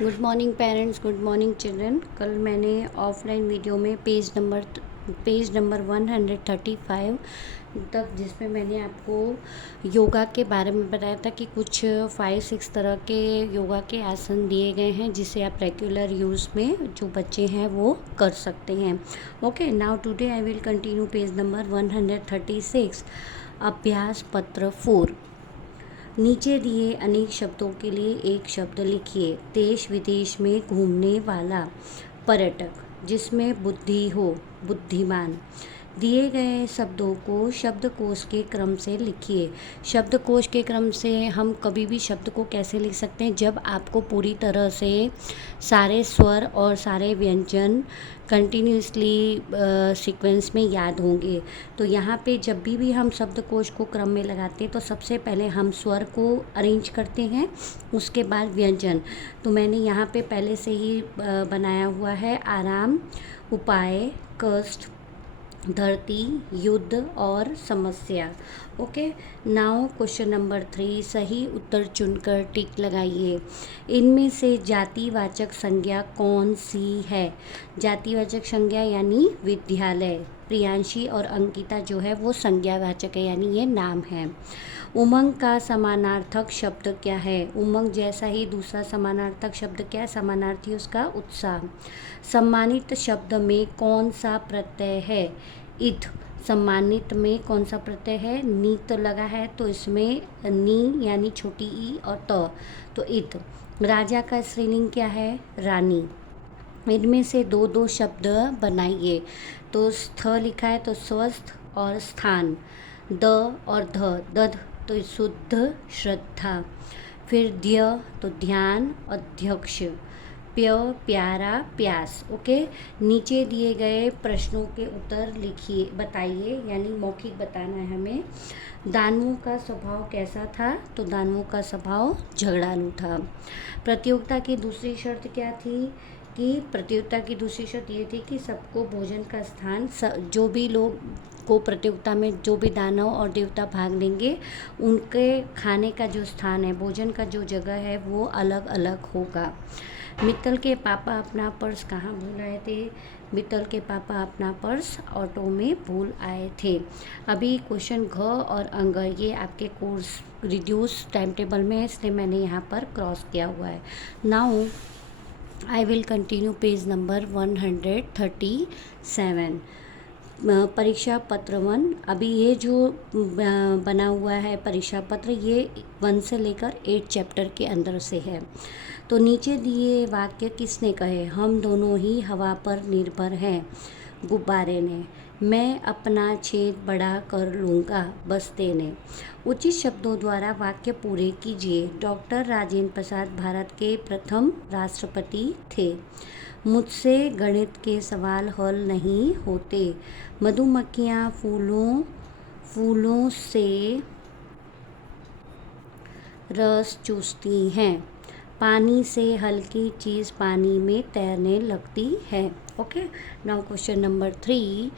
Good morning parents, good morning children. कल मैंने offline video में पेज नंबर 135 तक, जिसमें मैंने आपको योगा के बारे में बताया था कि कुछ 5-6 तरह के योगा के आसन दिए गए हैं जिसे आप रेगुलर यूज़ में जो बच्चे हैं वो कर सकते हैं। Okay, now today I will continue page number 136, अभ्यास पत्र 4। नीचे दिए अनेक शब्दों के लिए एक शब्द लिखिए। देश विदेश में घूमने वाला, पर्यटक। जिसमें बुद्धि हो, बुद्धिमान। दिए गए शब्दों को शब्दकोश के क्रम से लिखिए। शब्दकोश के क्रम से हम कभी भी शब्द को कैसे लिख सकते हैं, जब आपको पूरी तरह से सारे स्वर और सारे व्यंजन कंटिन्यूसली सीक्वेंस में याद होंगे। तो यहाँ पे जब भी हम शब्दकोश को क्रम में लगाते हैं तो सबसे पहले हम स्वर को अरेंज करते हैं, उसके बाद व्यंजन। तो मैंने यहाँ पे पहले से ही बनाया हुआ है आराम, उपाय, कष्ट, धरती, युद्ध और समस्या। ओके, नाउ क्वेश्चन नंबर 3, सही उत्तर चुनकर टिक लगाइए। इनमें से जातिवाचक संज्ञा कौन सी है? जातिवाचक संज्ञा यानी विद्यालय। प्रियांशी और अंकिता जो है वो संज्ञावाचक है, यानी ये नाम है। उमंग का समानार्थक शब्द क्या है? उमंग जैसा ही दूसरा समानार्थक शब्द क्या है? समानार्थी उसका उत्साह। सम्मानित शब्द में कौन सा प्रत्यय है? इत। सम्मानित में कौन सा प्रत्यय है? नीत लगा है तो इसमें नी यानी छोटी ई और त, तो इत। राजा का स्त्रीलिंग क्या है? रानी। इनमें से दो दो शब्द बनाइए। तो स्थ लिखा है तो स्वस्थ और स्थान। द और ध, दध तो शुद्ध, श्रद्धा। फिर ध्य तो ध्यान, अध्यक्ष। प्य प्यारा, प्यास। ओके, नीचे दिए गए प्रश्नों के उत्तर लिखिए, बताइए, यानी मौखिक बताना है हमें। दानवों का स्वभाव कैसा था? तो दानवों का स्वभाव झगड़ालू था। प्रतियोगिता की दूसरी शर्त क्या थी? कि प्रतियोगिता की दूसरी शर्त ये थी कि सबको भोजन का स्थान, जो भी लोग को प्रतियोगिता में जो भी दानव और देवता भाग लेंगे उनके खाने का जो स्थान है, भोजन का जो जगह है वो अलग अलग होगा। मित्तल के पापा अपना पर्स कहाँ भूल आए थे? मित्तल के पापा अपना पर्स ऑटो में भूल आए थे। अभी क्वेश्चन घ और अंग ये आपके कोर्स रिड्यूस टाइम टेबल में है, इसलिए मैंने यहाँ पर क्रॉस किया हुआ है। Now I will continue page number 137। परीक्षा पत्र 1। अभी ये जो बना हुआ है परीक्षा पत्र, ये 1 से लेकर 8 चैप्टर के अंदर से है। तो नीचे दिए वाक्य किसने कहे? हम दोनों ही हवा पर निर्भर हैं। गुब्बारे ने। मैं अपना छेद बड़ा कर लूँगा, बस्ते ने। उचित शब्दों द्वारा वाक्य पूरे कीजिए। डॉक्टर राजेंद्र प्रसाद भारत के प्रथम राष्ट्रपति थे। मुझसे गणित के सवाल हल नहीं होते। मधुमक्खियाँ फूलों से रस चूसती हैं। पानी से हल्की चीज़ पानी में तैरने लगती है। ओके, नाउ क्वेश्चन नंबर 3,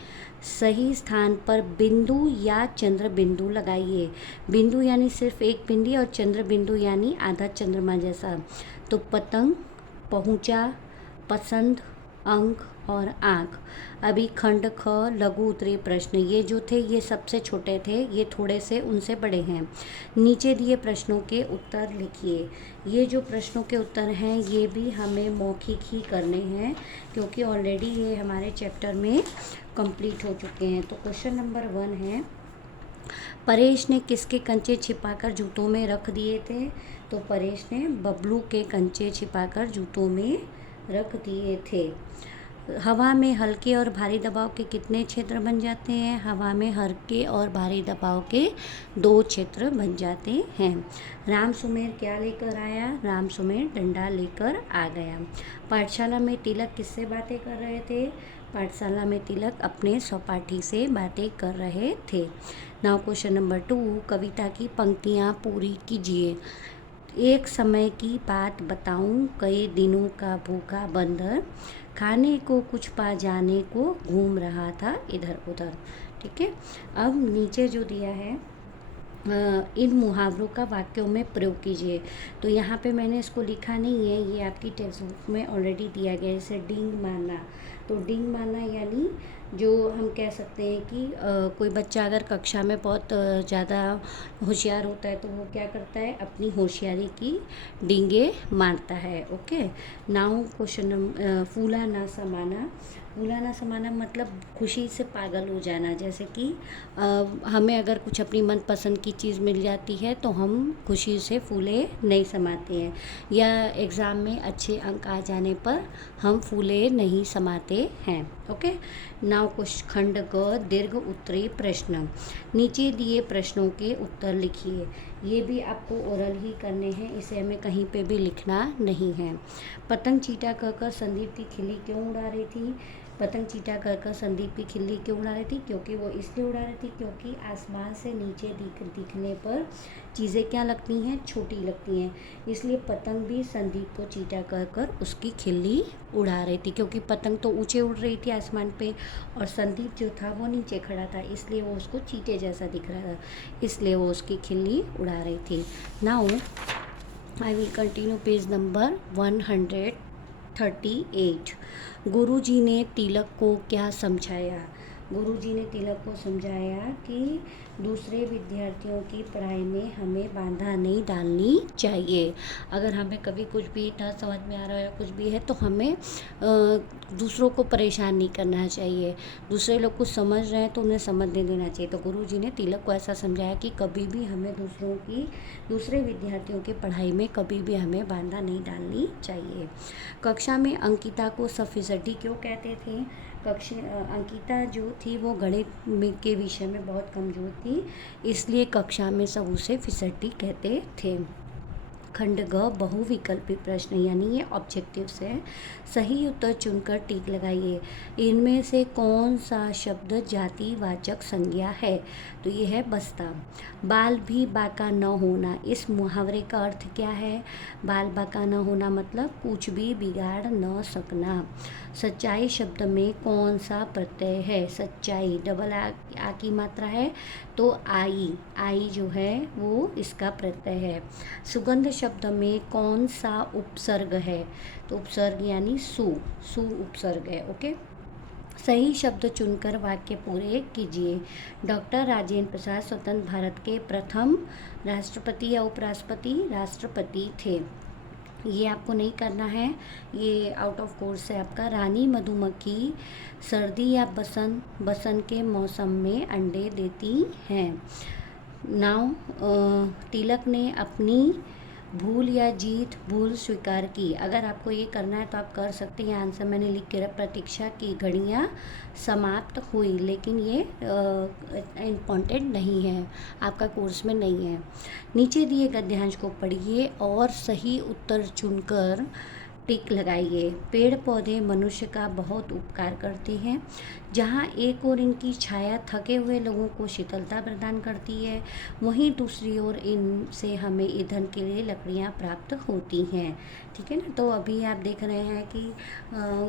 सही स्थान पर बिंदु या चंद्र बिंदु लगाइए। बिंदु यानी सिर्फ एक बिंदी और चंद्र बिंदु यानी आधा चंद्रमा जैसा। तो पतंग, पहुँचा, पसंद, अंक और आँख। अभी खंड ख लघु उत्तरीय प्रश्न, ये जो थे ये सबसे छोटे थे, ये थोड़े से उनसे बड़े हैं। नीचे दिए प्रश्नों के उत्तर लिखिए। ये जो प्रश्नों के उत्तर हैं ये भी हमें मौखिक ही करने हैं, क्योंकि ऑलरेडी ये हमारे चैप्टर में कंप्लीट हो चुके हैं। तो क्वेश्चन नंबर 1 है, परेश ने किसके कंचे छिपाकर जूतों में रख दिए थे? तो परेश ने बबलू के कंचे छिपाकर जूतों में रख दिए थे। हवा में हल्के और भारी दबाव के कितने क्षेत्र बन जाते हैं? हवा में हल्के और भारी दबाव के 2 क्षेत्र बन जाते हैं। राम सुमेर क्या लेकर आया? राम सुमेर डंडा लेकर आ गया। पाठशाला में तिलक किससे बातें कर रहे थे? पाठशाला में तिलक अपने सहपाठी से बातें कर रहे थे। नाउ क्वेश्चन नंबर 2, कविता की पंक्तियाँ पूरी कीजिए। एक समय की बात बताऊं, कई दिनों का भूखा बंदर खाने को कुछ पा जाने को घूम रहा था इधर उधर। ठीक है, अब नीचे जो दिया है इन मुहावरों का वाक्यों में प्रयोग कीजिए। तो यहाँ पे मैंने इसको लिखा नहीं है, ये आपकी टेक्स्ट बुक में ऑलरेडी दिया गया है। जैसे डींग मारना, तो डींग मारना यानी जो हम कह सकते हैं कि कोई बच्चा अगर कक्षा में बहुत ज़्यादा होशियार होता है तो वो क्या करता है, अपनी होशियारी की डींगे मारता है। ओके, नाउ क्वेश्चन फूला ना समाना। फूला ना समाना मतलब खुशी से पागल हो जाना। जैसे कि हमें अगर कुछ अपनी मनपसंद की चीज़ मिल जाती है तो हम खुशी से फूले नहीं समाते हैं, या एग्ज़ाम में अच्छे अंक आ जाने पर हम फूले नहीं समाते हैं। ओके, नाउ कुछ खंड ग दीर्घ उत्तरीय प्रश्न। नीचे दिए प्रश्नों के उत्तर लिखिए। ये भी आपको ओरल ही करने हैं, इसे हमें कहीं पे भी लिखना नहीं है। पतंग चीटा कहकर संदीप की खिल्ली क्यों उड़ा रही थी? पतंग चीटा कहकर संदीप की खिल्ली क्यों उड़ा रही थी? क्योंकि वो इसलिए उड़ा रही थी क्योंकि आसमान से नीचे दिखने पर चीज़ें क्या लगती हैं, छोटी लगती हैं। इसलिए पतंग भी संदीप को चीटा कहकर उसकी खिल्ली उड़ा रही थी, क्योंकि पतंग तो ऊंचे उड़ रही थी आसमान पे और संदीप जो था वो नीचे खड़ा था, इसलिए वो उसको चीटे जैसा दिख रहा था, इसलिए वो उसकी खिल्ली उड़ा रही थी। Now I will continue page number 138। गुरुजी ने तिलक को क्या समझाया? गुरुजी ने तिलक को समझाया कि दूसरे विद्यार्थियों की पढ़ाई में हमें बाधा नहीं डालनी चाहिए। अगर हमें कभी कुछ भी ना समझ में आ रहा है या कुछ भी है तो हमें दूसरों को परेशान नहीं करना चाहिए। दूसरे लोग कुछ समझ रहे हैं तो उन्हें समझने देना चाहिए। तो गुरुजी ने तिलक को ऐसा समझाया कि कभी भी हमें दूसरे विद्यार्थियों की पढ़ाई में कभी भी हमें बाधा नहीं डालनी चाहिए। कक्षा में अंकिता को 100% क्यों कहते थे? अंकिता जो थी वो गणित के विषय में बहुत कमज़ोर थी, इसलिए कक्षा में सब उसे 100% कहते थे। खंड ग बहुविकल्पी प्रश्न, यानी ये ऑब्जेक्टिव्स है। सही उत्तर चुनकर टिक लगाइए। इनमें से कौन सा शब्द जातिवाचक संज्ञा है? तो ये है बस्ता। बाल भी बाका न होना, इस मुहावरे का अर्थ क्या है? बाल बाका न होना मतलब कुछ भी बिगाड़ न सकना। सच्चाई शब्द में कौन सा प्रत्यय है? सच्चाई डबल आ की मात्रा है तो आई जो है वो इसका प्रत्यय है। सुगंध शब्द में कौन सा उपसर्ग है? तो उपसर्ग यानी सु उपसर्ग है। ओके, सही शब्द चुनकर वाक्य पूरे कीजिए। डॉक्टर राजेंद्र प्रसाद स्वतंत्र भारत के प्रथम राष्ट्रपति या उपराष्ट्रपति? राष्ट्रपति थे। ये आपको नहीं करना है, ये आउट ऑफ कोर्स है आपका। रानी मधुमक्खी सर्दी या बसंत के मौसम में अंडे देती हैं। नाउ तिलक ने अपनी भूल स्वीकार की। अगर आपको ये करना है तो आप कर सकते हैं। आंसर मैंने लिख के रखा, प्रतीक्षा की घड़ियाँ समाप्त हुई, लेकिन ये इम्पॉर्टेंट नहीं है, आपका कोर्स में नहीं है। नीचे दिए गद्यांश को पढ़िए और सही उत्तर चुनकर टिक लगाइए। पेड़ पौधे मनुष्य का बहुत उपकार करते हैं। जहाँ एक ओर इनकी छाया थके हुए लोगों को शीतलता प्रदान करती है, वहीं दूसरी ओर इनसे हमें ईंधन के लिए लकड़ियाँ प्राप्त होती हैं। ठीक है ना। तो अभी आप देख रहे हैं कि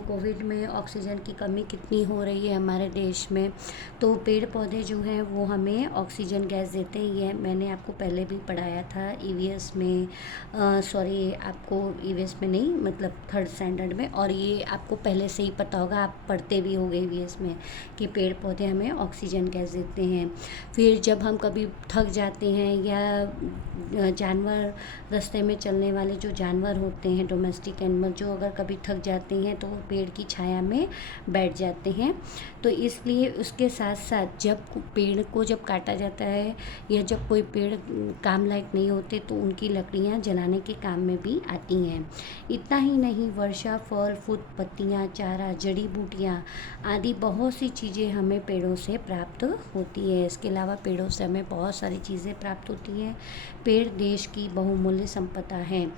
कोविड में ऑक्सीजन की कमी कितनी हो रही है हमारे देश में। तो पेड़ पौधे जो हैं वो हमें ऑक्सीजन गैस देते हैं। ये मैंने आपको पहले भी पढ़ाया था ईवीएस में, सॉरी आपको ईवीएस में नहीं, मतलब थर्ड स्टैंडर्ड में। और ये आपको पहले से ही पता होगा, आप पढ़ते भी होंगे ईवीएस में कि पेड़ पौधे हमें ऑक्सीजन गैस देते हैं। फिर जब हम कभी थक जाते हैं या जानवर, रास्ते में चलने वाले जो जानवर होते हैं, डोमेस्टिक एनिमल, जो अगर कभी थक जाते हैं तो वो पेड़ की छाया में बैठ जाते हैं। तो इसलिए उसके साथ साथ जब पेड़ को जब काटा जाता है या जब कोई पेड़ काम लायक नहीं होते तो उनकी लकड़ियाँ जलाने के काम में भी आती हैं। इतना ही नहीं, वर्षा, फल, फूल, पत्तियाँ, चारा, जड़ी बूटियाँ आदि बहुत सी चीज़ें हमें पेड़ों से प्राप्त होती है। इसके अलावा पेड़ों से हमें बहुत सारी चीज़ें प्राप्त होती हैं। पेड़ देश की बहुमूल्य संपदा है।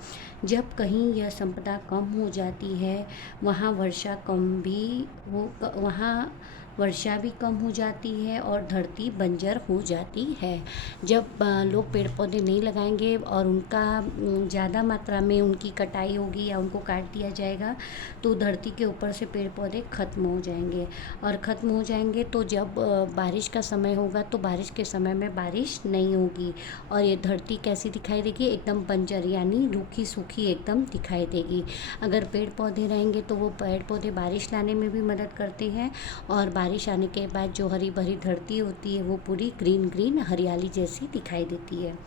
जब कहीं यह संपदा कम हो जाती है, वहाँ वर्षा कम भी हो, वहाँ वर्षा भी कम हो जाती है और धरती बंजर हो जाती है। जब लोग पेड़ पौधे नहीं लगाएंगे और उनका ज़्यादा मात्रा में उनकी कटाई होगी या उनको काट दिया जाएगा तो धरती के ऊपर से पेड़ पौधे ख़त्म हो जाएंगे, और ख़त्म हो जाएंगे तो जब बारिश का समय होगा तो बारिश के समय में बारिश नहीं होगी और ये धरती कैसी दिखाई देगी, एकदम बंजर यानी रूखी सूखी एकदम दिखाई देगी। अगर पेड़ पौधे रहेंगे तो वो पेड़ पौधे बारिश लाने में भी मदद करते हैं, और बारिश आने के बाद जो हरी भरी धरती होती है वो पूरी ग्रीन ग्रीन हरियाली जैसी दिखाई देती है।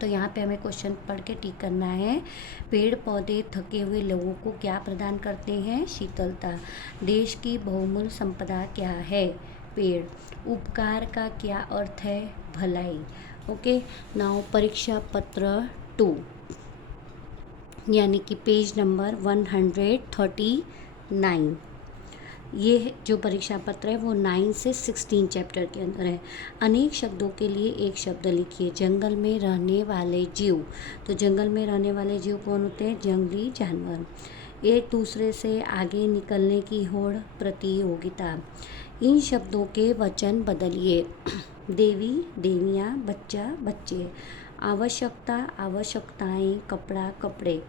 तो यहाँ पे हमें क्वेश्चन पढ़ के टिक करना है। पेड़ पौधे थके हुए लोगों को क्या प्रदान करते हैं? शीतलता। देश की बहुमूल्य संपदा क्या है? पेड़। उपकार का क्या अर्थ है? भलाई। ओके, नाउ परीक्षा पत्र 2 यानी कि पेज नंबर 139। ये जो परीक्षा पत्र है वो 9 से 16 चैप्टर के अंदर है। अनेक शब्दों के लिए एक शब्द लिखिए। जंगल में रहने वाले जीव। तो जंगल में रहने वाले जीव कौन होते हैं? जंगली जानवर। एक दूसरे से आगे निकलने की होड़, प्रतियोगिता। इन शब्दों के वचन बदलिए। देवी, देवियाँ, बच्चा, बच्चे। आवश्यकता, आवश्यकताएं, कपड़ा, कपड़े।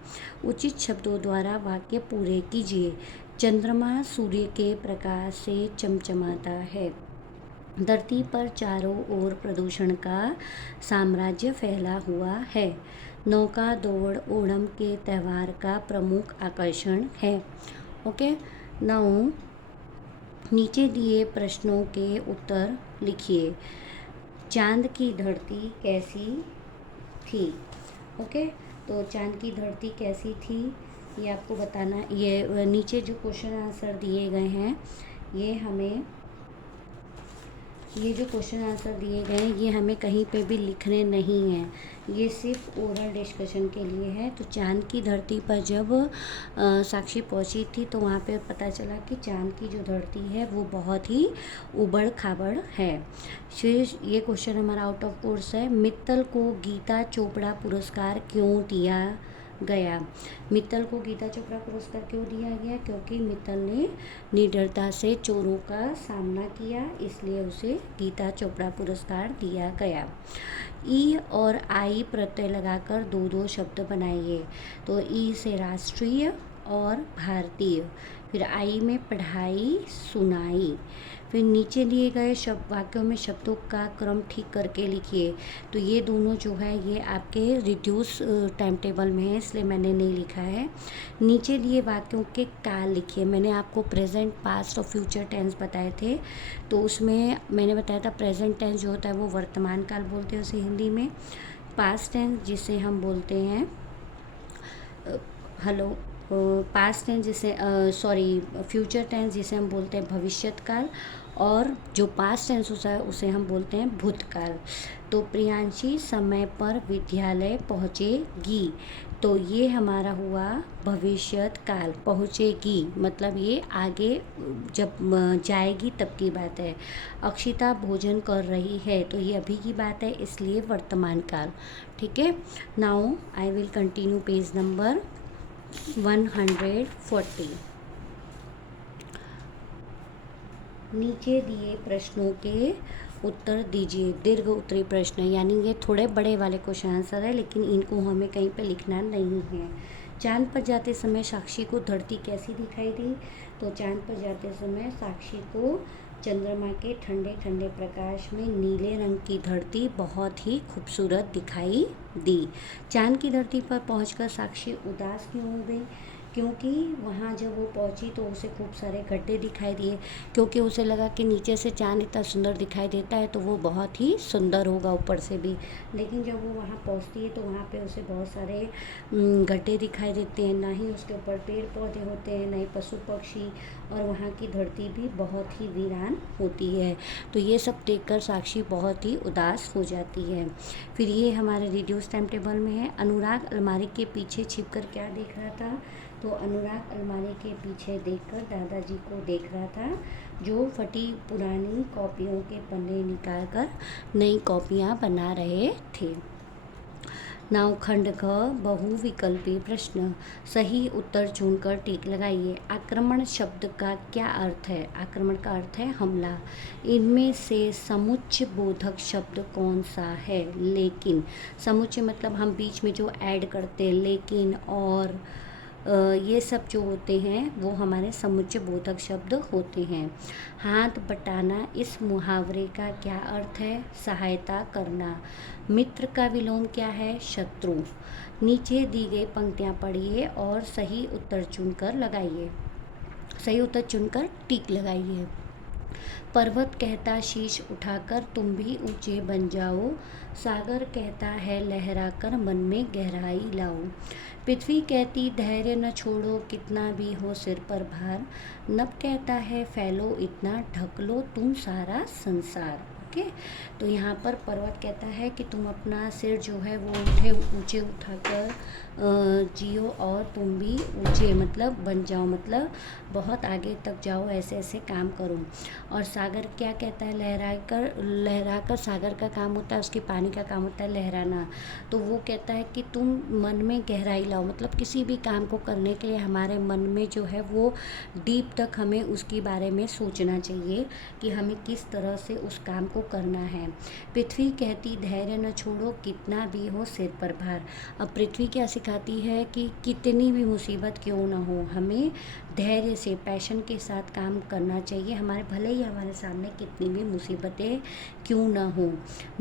उचित शब्दों द्वारा वाक्य पूरे कीजिए। चंद्रमा सूर्य के प्रकाश से चमचमाता है। धरती पर चारों ओर प्रदूषण का साम्राज्य फैला हुआ है। नौका दौड़ ओणम के त्यौहार का प्रमुख आकर्षण है। ओके, नाउ नीचे दिए प्रश्नों के उत्तर लिखिए। चांद की धरती कैसी थी? ओके, तो चांद की धरती कैसी थी ये आपको बताना। ये नीचे जो क्वेश्चन आंसर दिए गए हैं ये जो क्वेश्चन आंसर दिए गए हैं ये हमें कहीं पे भी लिखने नहीं हैं, ये सिर्फ ओरल डिस्कशन के लिए है। तो चांद की धरती पर जब साक्षी पहुंची थी तो वहाँ पे पता चला कि चांद की जो धरती है वो बहुत ही उबड़ खाबड़ है। फिर ये क्वेश्चन हमारा आउट ऑफ कोर्स है। मित्तल को गीता चोपड़ा पुरस्कार क्यों दिया गया? मित्तल को गीता चोपड़ा पुरस्कार क्यों दिया गया? क्योंकि मित्तल ने निडरता से चोरों का सामना किया, इसलिए उसे गीता चोपड़ा पुरस्कार दिया गया। ई और आई प्रत्यय लगाकर दो दो शब्द बनाइए। तो ई से राष्ट्रीय और भारतीय, फिर आई में पढ़ाई, सुनाई। फिर नीचे दिए गए शब्द वाक्यों में शब्दों का क्रम ठीक करके लिखिए। तो ये दोनों जो है ये आपके रिड्यूस टाइम टेबल में है, इसलिए मैंने नहीं लिखा है। नीचे दिए वाक्यों के काल लिखिए। मैंने आपको प्रेजेंट, पास्ट और फ्यूचर टेंस बताए थे, तो उसमें मैंने बताया था प्रेजेंट टेंस जो होता है वो वर्तमान काल बोलते हैं उसे हिंदी में। पास्ट टेंस जिसे हम बोलते हैं पास्ट टेंस जिसे फ्यूचर टेंस जिसे हम बोलते हैं भविष्यत काल, और जो पास्ट टेंस होता है उसे हम बोलते हैं भूतकाल। तो प्रियांशी समय पर विद्यालय पहुँचेगी, तो ये हमारा हुआ भविष्यत काल। पहुँचेगी मतलब ये आगे जब जाएगी तब की बात है। अक्षिता भोजन कर रही है, तो ये अभी की बात है, इसलिए वर्तमान काल। ठीक है, now I will continue page number 140। नीचे दिए प्रश्नों के उत्तर दीजिए। दीर्घ उत्तरी प्रश्न यानी ये थोड़े बड़े वाले क्वेश्चन आंसर है, लेकिन इनको हमें कहीं पे लिखना नहीं है। चांद पर जाते समय साक्षी को धरती कैसी दिखाई दी? तो चांद पर जाते समय साक्षी को चंद्रमा के ठंडे ठंडे प्रकाश में नीले रंग की धरती बहुत ही खूबसूरत दिखाई दी। चांद की धरती पर पहुंचकर साक्षी उदास क्यों हो गई? क्योंकि वहाँ जब वो पहुँची तो उसे खूब सारे गड्ढे दिखाई दिए, क्योंकि उसे लगा कि नीचे से चांद इतना सुंदर दिखाई देता है तो वो बहुत ही सुंदर होगा ऊपर से भी। लेकिन जब वो वहाँ पहुँचती है तो वहाँ पे उसे बहुत सारे गड्ढे दिखाई देते हैं, ना ही उसके ऊपर पेड़ पौधे होते हैं, ना ही पशु पक्षी, और वहाँ की धरती भी बहुत ही वीरान होती है। तो ये सब देखकर साक्षी बहुत ही उदास हो जाती है। फिर ये हमारे रिड्यूस टाइम टेबल में है। अनुराग अलमारी के पीछे छिपकर क्या देख रहा था? तो अनुराग अलमारी के पीछे देखकर दादाजी को देख रहा था, जो फटी पुरानी कॉपियों के पन्ने निकालकर नई कॉपियाँ बना रहे थे। नावखंड घ बहुविकल्पी प्रश्न, सही उत्तर चुनकर टिक लगाइए। आक्रमण शब्द का क्या अर्थ है? आक्रमण का अर्थ है हमला। इनमें से समुच्चय बोधक शब्द कौन सा है? लेकिन। समुच्चय मतलब हम बीच में जो ऐड करते हैं, लेकिन, और ये सब जो होते हैं वो हमारे समुच्चय बोधक शब्द होते हैं। हाथ बटाना इस मुहावरे का क्या अर्थ है? सहायता करना। मित्र का विलोम क्या है? शत्रु। नीचे दी गई पंक्तियाँ पढ़िए और सही उत्तर चुनकर लगाइए। सही उत्तर चुनकर टिक लगाइए। पर्वत कहता शीश उठाकर तुम भी ऊंचे बन जाओ, सागर कहता है लहराकर मन में गहराई लाओ। पृथ्वी कहती धैर्य न छोड़ो कितना भी हो सिर पर भार, नभ कहता है फैलो इतना ढक लो तुम सारा संसार। ओके, तो यहाँ पर पर्वत कहता है कि तुम अपना सिर जो है वो ऊंचे उठाकर जियो और तुम भी ऊंचे मतलब बन जाओ, मतलब बहुत आगे तक जाओ, ऐसे ऐसे काम करो। और सागर क्या कहता है? लहराकर सागर का काम होता है, उसके पानी का काम होता है लहराना। तो वो कहता है कि तुम मन में गहराई लाओ, मतलब किसी भी काम को करने के लिए हमारे मन में जो है वो डीप तक हमें उसके बारे में सोचना चाहिए कि हमें किस तरह से उस काम को करना है। पृथ्वी कहती धैर्य न छोड़ो कितना भी हो सिर पर भार। अब पृथ्वी क्या सिखाती है कि कितनी भी मुसीबत क्यों ना हो, हमें धैर्य से पैशन के साथ काम करना चाहिए, हमारे भले ही हमारे सामने कितनी भी मुसीबतें क्यों ना हो।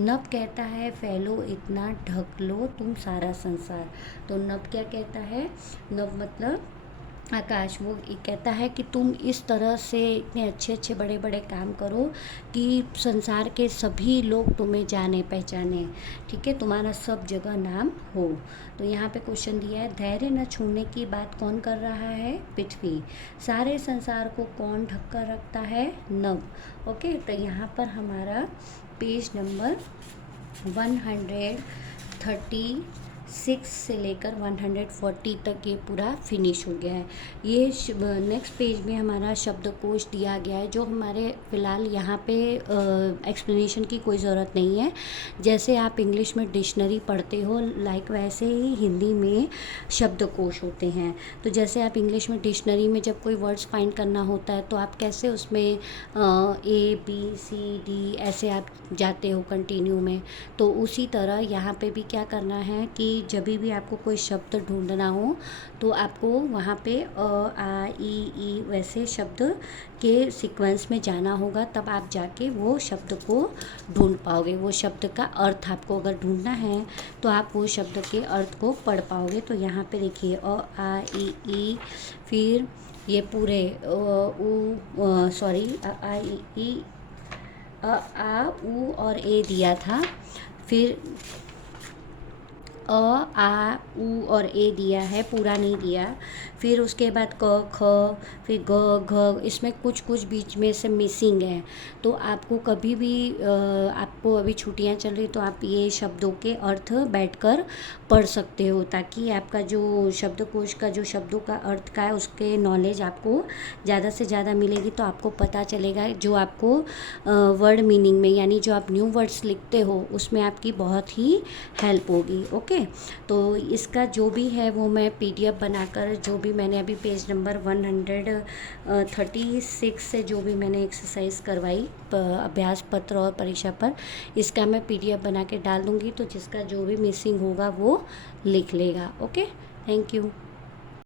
नभ कहता है फैलो इतना ढक लो तुम सारा संसार। तो नभ क्या कहता है? नभ मतलब आकाश। वो कहता है कि तुम इस तरह से इतने अच्छे अच्छे बड़े बड़े काम करो कि संसार के सभी लोग तुम्हें जाने पहचाने, ठीक है, तुम्हारा सब जगह नाम हो। तो यहाँ पे क्वेश्चन दिया है, धैर्य न छोड़ने की बात कौन कर रहा है? पृथ्वी। सारे संसार को कौन ढक कर रखता है? नभ। ओके, तो यहाँ पर हमारा पेज नंबर 136 से लेकर 140 तक ये पूरा फिनिश हो गया है। ये नेक्स्ट पेज में हमारा शब्दकोश दिया गया है, जो हमारे फ़िलहाल यहाँ पे एक्सप्लेनेशन की कोई ज़रूरत नहीं है। जैसे आप इंग्लिश में डिक्शनरी पढ़ते हो, लाइक वैसे ही हिंदी में शब्दकोश होते हैं। तो जैसे आप इंग्लिश में डिक्शनरी में जब कोई वर्ड्स फाइंड करना होता है तो आप कैसे उसमें ABCD ऐसे आप जाते हो कंटिन्यू में, तो उसी तरह यहाँ पे भी क्या करना है कि जब भी आपको कोई शब्द ढूंढना हो तो आपको वहाँ पे A, I, E वैसे शब्द के सीक्वेंस में जाना होगा, तब आप जाके वो शब्द को ढूंढ पाओगे। वो शब्द का अर्थ आपको अगर ढूंढना है तो आप वो शब्द के अर्थ को पढ़ पाओगे। तो यहाँ पे देखिए A, I, E, फिर ये पूरे I, आ उ और ए दिया था, फिर आ उ और ए दिया है, पूरा नहीं दिया। फिर उसके बाद क ख, फिर ग घ, इसमें कुछ कुछ बीच में से मिसिंग है। तो आपको कभी भी आपको अभी छुट्टियां चल रही तो आप ये शब्दों के अर्थ बैठकर पढ़ सकते हो, ताकि आपका जो शब्दकोश का जो शब्दों का अर्थ का है उसके नॉलेज आपको ज़्यादा से ज़्यादा मिलेगी। तो आपको पता चलेगा जो आपको वर्ड मीनिंग में, यानी जो आप न्यू वर्ड्स लिखते हो उसमें आपकी बहुत ही हेल्प होगी। ओके, तो इसका जो भी है वो मैं PDF बनाकर, जो भी मैंने अभी पेज नंबर 136 से जो भी मैंने एक्सरसाइज करवाई अभ्यास पत्र और परीक्षा पर, इसका मैं PDF बना के डाल दूँगी। तो जिसका जो भी मिसिंग होगा वो लिख लेगा। Okay, thank you.